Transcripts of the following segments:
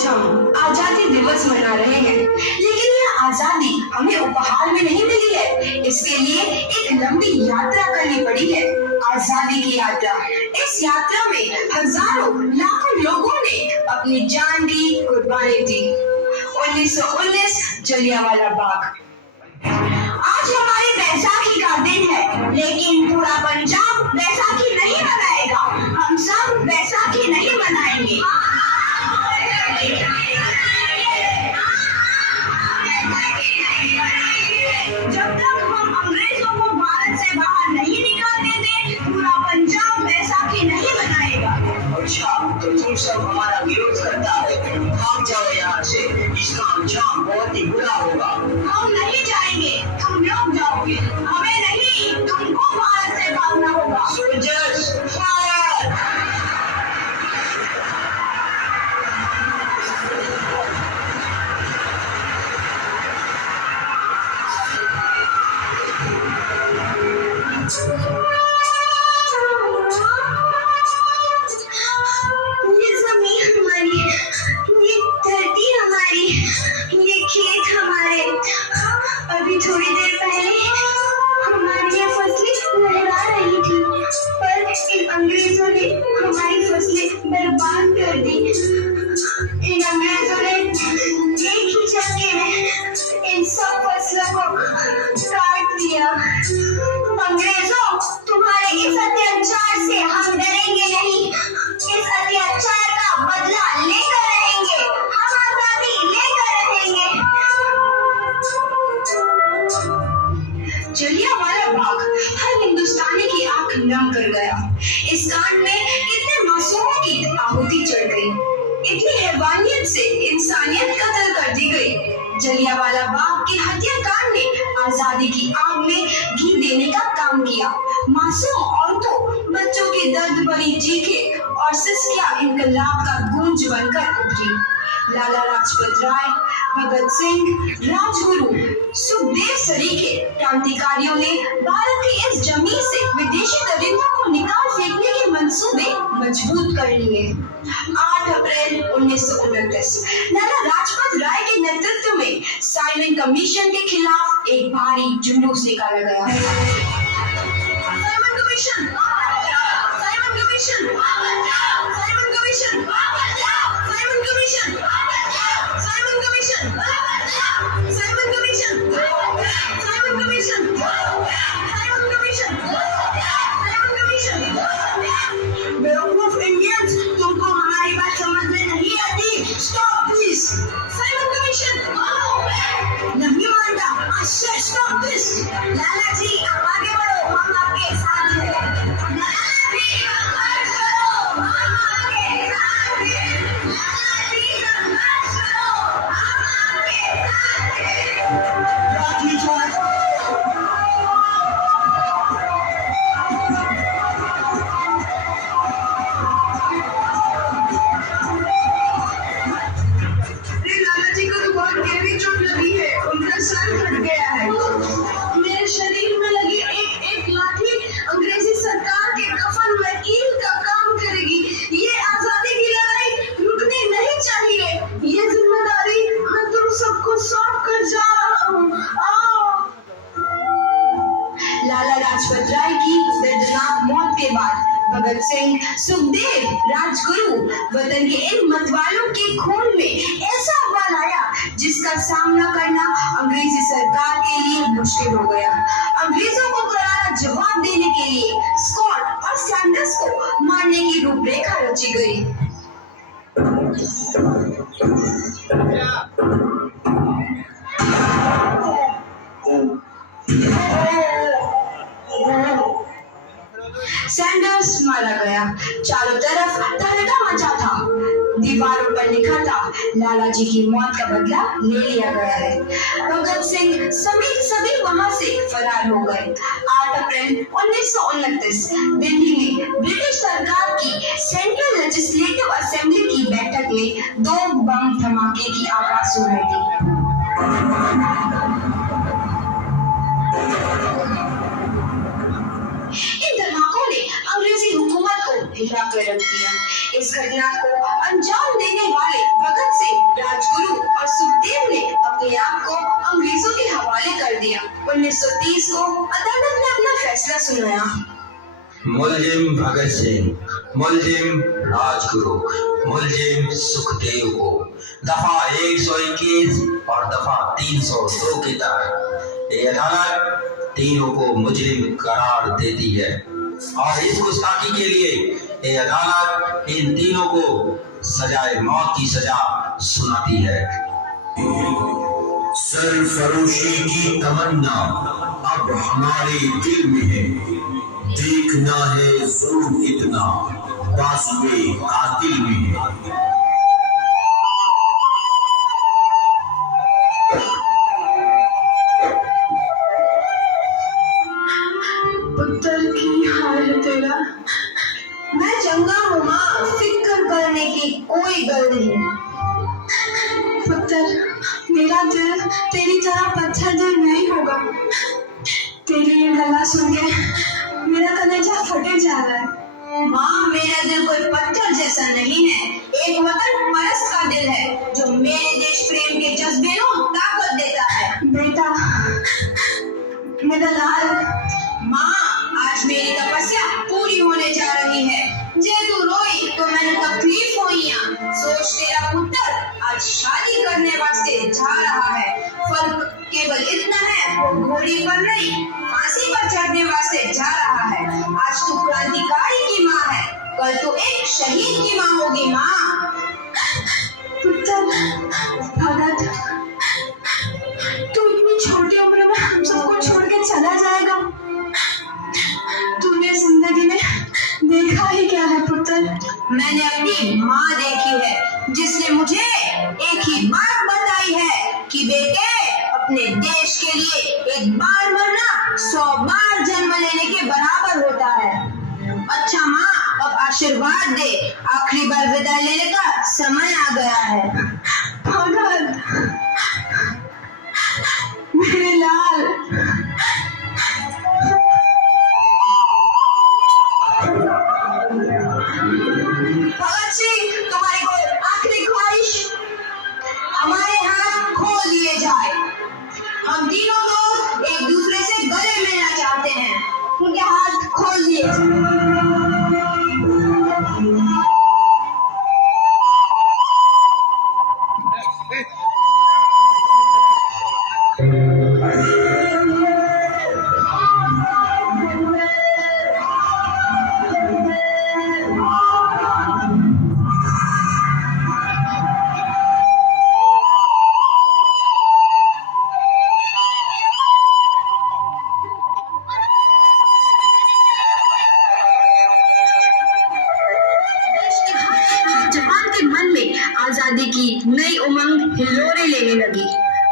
आज हम आजादी दिवस मना रहे हैं, लेकिन यह आजादी हमें उपहार में नहीं मिली है। इसके लिए एक लंबी यात्रा करनी पड़ी है, आजादी की यात्रा। इस यात्रा में हजारों लाखों लोगों ने अपनी जान दी, कुर्बानी दी। 1919 जलियांवाला बाग। आज हमारी बैसाखी का दिन है, लेकिन पूरा पंजाब बैसाखी नहीं मनाएगा। हम सब बैसाखी नहीं मनाएंगे। जब तक हम अंग्रेजों को भारत से बाहर नहीं निकाल देते, पूरा पंजाब बैसाखी नहीं मनाएगा। अच्छा, तो तुम सब हमारा विरोध करता है, भाग जाओ यहाँ से। इसका अंजाम बहुत ही बुरा होगा। हम नहीं जाएंगे, तुम लोग जाओगे। हमें नहीं, तुमको भारत से भागना होगा। Soldiers fire! ये जमीन हमारी, ये धरती हमारी, ये खेत हमारे। अभी थोड़ी देर पहले हमारी ये फसलें लहरा रही थी, पर इन अंग्रेजों ने हमारी फसलें बर्बाद कर दी। इन अंग्रेजों ने एक ही झटके में इन सब फसलों को काट दिया। अंग्रेजों, तुम्हारे इस अत्याचार से हम डरेंगे नहीं। इस अत्याचार का बदला लेकर रहेंगे। हम आजादी लेकर रहेंगे। जलियांवाला बाग हर हिंदुस्तानी की आंख नम कर गया। इस कांड में कितने मासूमों की आहुति चढ़ गई, इतनी हैवानियत से इंसानियत कत्ल कर दी गई। जलियांवाला बाग के हत्याकांड ने आजादी की आग में घी देने का काम किया। मासूम औरतों, बच्चों की दर्द भरी चीखें और सिसकियां इनकलाब का गूंज बनकर उभरी। लाला लाजपत राय, भगत सिंह, राजगुरु, सुखदेव सरीखे क्रांतिकारियों ने भारत की इस जमीन से विदेशी दरिंदों को निकाल फेंकने के मंसूबे मजबूत कर लिए। 8 अप्रैल 1929 लाला लाजपत राय के नेतृत्व में साइमन कमीशन के खिलाफ एक भारी जुलूस निकाला गया। Simon commission, Simon commission, Simon commission, Simon commission, Simon commission, Simon commission, Simon commission, Simon commission, Simon commission. बेवकूफ इंडियंस, तुमको हमारी बात समझ में नहीं आती। Stop this. साइमन कमीशन नहीं मानता। Stop this. लाला जी, आप आगे बढ़ो, हम आपके साथ हैं। लाला जी, संघर्ष करो, हम आपके साथ हैं। लाला जी, संघर्ष करो, हम आपके साथ हैं। लाठी चार्ज! लाला जी को तो बहुत गहरी चोट लगी है, उनका सर फट गया है। मेरे शरीर में लगी एक लाठी अंग्रेजी सरकार के कफन वकील का काम करेगी। ये आजादी की लड़ाई रुकनी नहीं चाहिए। ये जिम्मेदारी मैं तुम सबको सौंप कर जा रहा हूँ। आओ। लाला लाजपत राय की दर्दनाक मौत के बाद भगत सिंह, सुखदेव, राजगुरु, वतन के इन मतवालों के खून में ऐसा बल आया जिसका सामना करना अंग्रेजी सरकार के लिए मुश्किल हो गया। अंग्रेजों को करारा जवाब देने के लिए स्कॉट और सैंडर्स को मारने की रूपरेखा रची गई। सैंडर्स मारा गया। चारों तरफ तहलका मचा था। दीवारों पर लिखा था, लाला जी की मौत का बदला ले लिया गया है। भगत सिंह समेत सभी वहां से फरार हो गए। 8 अप्रैल 1929 दिल्ली में ब्रिटिश सरकार की सेंट्रल लेजिस्लेटिव असेंबली की बैठक में 2 बम धमाके की आवाज सुनाई दी। इन धमाकों ने अंग्रेजी हुकूमत को हिला कर रख दिया। इस घटना को अंजाम देने वाले भगत सिंह मुलजिम भगत सिंह, मुलजिम राजगुरु, मुलजिम सुखदेव को दफा 121 और दफा 302 के तहत ये अदालत तीनों को मुजरिम करार देती है और इस गुस्ताखी के लिए ये अदालत इन तीनों को सजाए मौत की सजा सुनाती है। सरफरोशी की तमन्ना अब हमारे दिल में है, देखना है जुल्म इतना बाजुए कातिल में है। पुत्र की हाल है तेरा। मैं चंगा हूँ माँ, फिक्र करने की कोई गल नहीं। पुत्र, मेरा दिल तेरी तरह पत्थर दिल नहीं होगा। तेरी ये गला सुन के मेरा कलेजा फटे जा रहा है। माँ, मेरा दिल कोई पत्थर जैसा नहीं है, एक वतन परस्त का दिल है जो मेरे देश प्रेम के जज्बे को ताकत देता है। बेटा, मेरा लाल। माँ, आज मेरी तपस्या पूरी होने जा रही है। जे तू रोई तो मैंने तकलीफ होइया। सोच, तेरा पुत्र आज शादी करने वास्ते जा रहा है। फर्क केवल इतना है, वो घोड़ी पर नहीं फांसी पर चढ़ने वास्ते जा रहा है। आज तू क्रांतिकारी की माँ है, कल तू एक शहीद की माँ होगी। माँ, पुत्र भगत, तू इतनी छोटी उम्र में हम सबको छोड़ के चला जाएगा। तूने जिंदगी में देखा ही क्या है पुत्र? मैंने अपनी माँ देखी है, जिसने मुझे एक ही बात बताई है कि बेटे, अपने देश के लिए एक बार मरना 100 बार जन्म लेने के बराबर होता है। अच्छा माँ, अब आशीर्वाद दे, आखिरी बार विदाई लेने का समय आ गया है। भगत, मेरे लाल। भगत सिंह, तुम्हारी कोई आखिरी ख्वाहिश? हमारे हाथ खोल लिए जाए। हम तीनों दोस्त एक दूसरे से गले मिलना चाहते हैं, उनके हाथ खोल दिए जाए। आजादी की नई उमंग हिलोरे लेने लगी।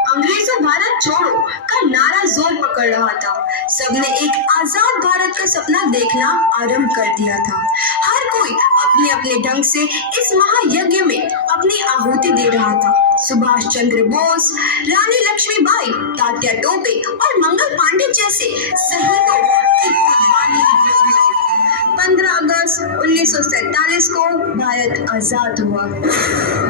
अंग्रेजों भारत छोड़ो का नारा जोर पकड़ रहा था। सबने एक आजाद भारत का सपना देखना आरंभ कर दिया था। हर कोई अपने अपने ढंग से इस महायज्ञ में अपनी आहुति दे रहा था। सुभाष चंद्र बोस, रानी लक्ष्मीबाई, तात्या टोपे और मंगल पांडे जैसे शहीदों की कुर्बानी की जगह 15 अगस्त 1947 को भारत आजाद हुआ।